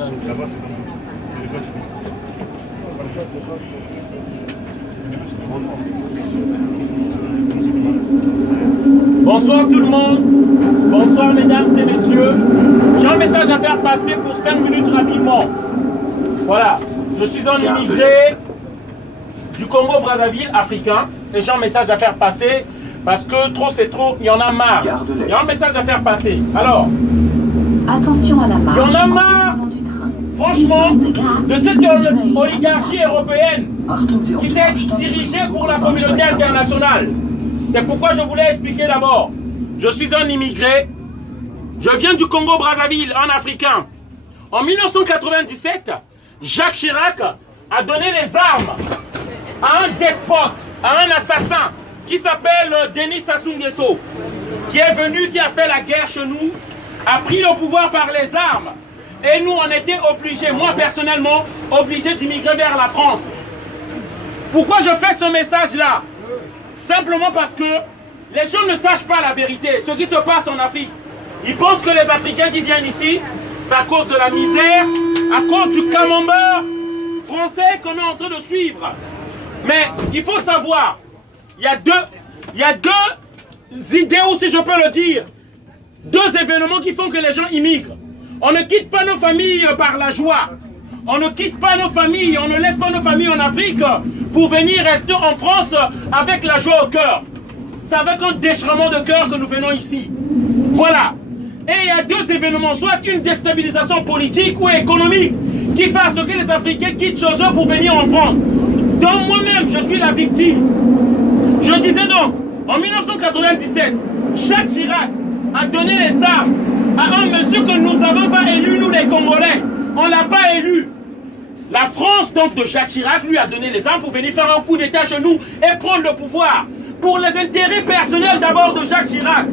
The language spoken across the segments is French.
Là-bas, c'est comme ça. C'est les gars Bonsoir tout le monde, bonsoir mesdames et messieurs. J'ai un message à faire passer pour 5 minutes rapidement. Voilà, je suis un immigré du Congo-Brazzaville africain et j'ai un message à faire passer parce que trop c'est trop, il y en a marre. Il y a un message à faire passer. Alors, attention à la marche. Il y en a marre, franchement, de cette oligarchie européenne qui s'est dirigée pour la communauté internationale. C'est pourquoi je voulais expliquer d'abord. Je suis un immigré. Je viens du Congo-Brazzaville, un Africain. En 1997, Jacques Chirac a donné les armes à un despote, à un assassin qui s'appelle Denis Sassou Nguesso, qui est venu, qui a fait la guerre chez nous, a pris le pouvoir par les armes. Et nous, on était obligés, moi personnellement, obligé d'immigrer vers la France. Pourquoi je fais ce message-là? Simplement parce que les gens ne sachent pas la vérité, ce qui se passe en Afrique. Ils pensent que les Africains qui viennent ici, c'est à cause de la misère, à cause du camembert français qu'on est en train de suivre. Mais il faut savoir, il y a deux idées, ou si je peux le dire, deux événements qui font que les gens immigrent. On ne quitte pas nos familles par la joie. On ne quitte pas nos familles, on ne laisse pas nos familles en Afrique pour venir rester en France avec la joie au cœur. C'est avec un déchirement de cœur que nous venons ici. Voilà. Et il y a deux événements, soit une déstabilisation politique ou économique qui fait à ce que les Africains quittent chez eux pour venir en France. Donc moi-même, je suis la victime. Je disais donc, en 1997, Jacques Chirac a donné les armes à un monsieur que nous n'avons pas élu, nous les Congolais. On ne l'a pas élu. La France, donc, de Jacques Chirac, lui a donné les armes pour venir faire un coup d'état chez nous et prendre le pouvoir. Pour les intérêts personnels d'abord de Jacques Chirac.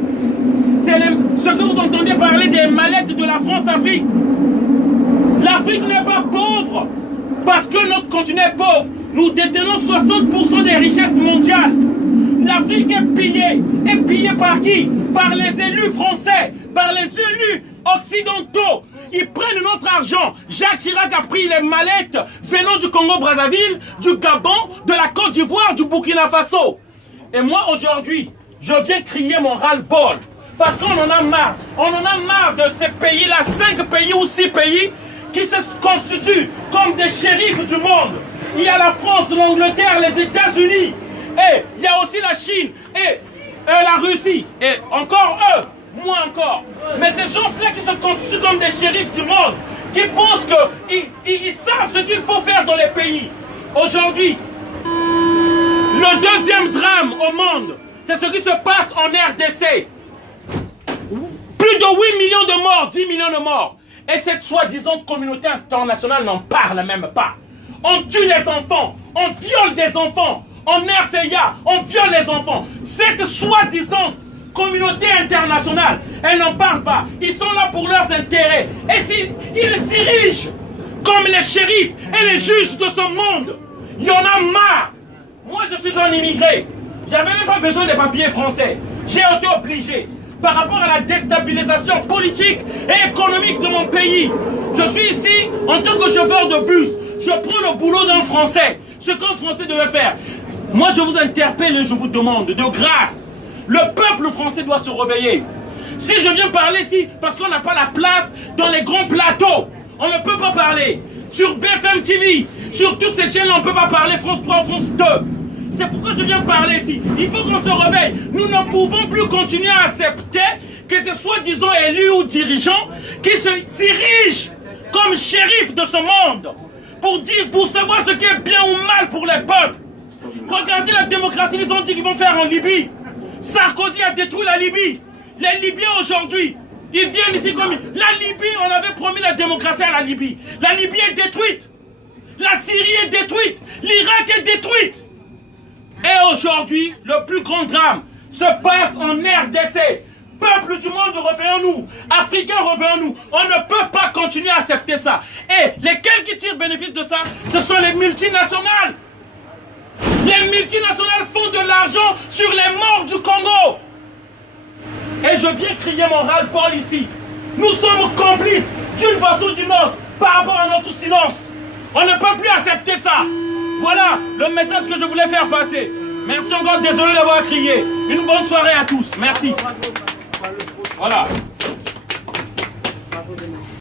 C'est ce que vous entendez parler des mallettes de la France-Afrique. L'Afrique n'est pas pauvre parce que notre continent est pauvre. Nous détenons 60% des richesses mondiales. L'Afrique est pillée. Et pillée par qui? Par les élus français, par les élus occidentaux. Ils prennent notre argent. Jacques Chirac a pris les mallettes venant du Congo-Brazzaville, du Gabon, de la Côte d'Ivoire, du Burkina Faso. Et moi aujourd'hui, je viens crier mon ras-le-bol. Parce qu'on en a marre. On en a marre de ces pays-là, 5 pays ou 6 pays qui se constituent comme des shérifs du monde. Il y a la France, l'Angleterre, les États-Unis. Et il y a aussi la Chine et la Russie. Et encore eux, moins encore. Mais ces gens-là qui se constituent comme des shérifs du monde, qui pensent qu'ils savent ce qu'il faut faire dans les pays. Aujourd'hui, le deuxième drame au monde, c'est ce qui se passe en RDC. Plus de 8 millions de morts, 10 millions de morts. Et cette soi-disant communauté internationale n'en parle même pas. On tue les enfants, on viole des enfants. En RCA, on viole les enfants. Cette soi-disant communauté internationale, elle n'en parle pas. Ils sont là pour leurs intérêts. Et ils s'érigent comme les shérifs et les juges de ce monde. Il y en a marre. Moi, je suis un immigré. J'avais même pas besoin des papiers français. J'ai été obligé. Par rapport à la déstabilisation politique et économique de mon pays. Je suis ici en tant que chauffeur de bus. Je prends le boulot d'un Français. Ce qu'un Français devait faire. Moi, je vous interpelle et je vous demande, de grâce, le peuple français doit se réveiller. Si je viens parler ici, parce qu'on n'a pas la place dans les grands plateaux, on ne peut pas parler. Sur BFM TV, sur toutes ces chaînes, on ne peut pas parler France 3, France 2. C'est pourquoi je viens parler ici. Il faut qu'on se réveille. Nous ne pouvons plus continuer à accepter que ce soit, disons, élus ou dirigeants qui s'érigent comme shérifs de ce monde pour savoir ce qui est bien ou mal pour les peuples. Regardez la démocratie qu'ils ont dit qu'ils vont faire en Libye. Sarkozy a détruit la Libye. Les Libyens aujourd'hui, ils viennent ici comme... La Libye, on avait promis la démocratie à la Libye. La Libye est détruite. La Syrie est détruite. L'Irak est détruite. Et aujourd'hui, le plus grand drame se passe en RDC. Peuple du monde, revenons-nous. Africains, revenons-nous. On ne peut pas continuer à accepter ça. Et lesquels qui tirent bénéfice de ça, ce sont les multinationales. Les multinationales font de l'argent sur les morts du Congo. Et je viens crier mon ras-le-bol ici. Nous sommes complices d'une façon ou d'une autre par rapport à notre silence. On ne peut plus accepter ça. Voilà le message que je voulais faire passer. Merci encore, désolé d'avoir crié. Une bonne soirée à tous. Merci. Voilà.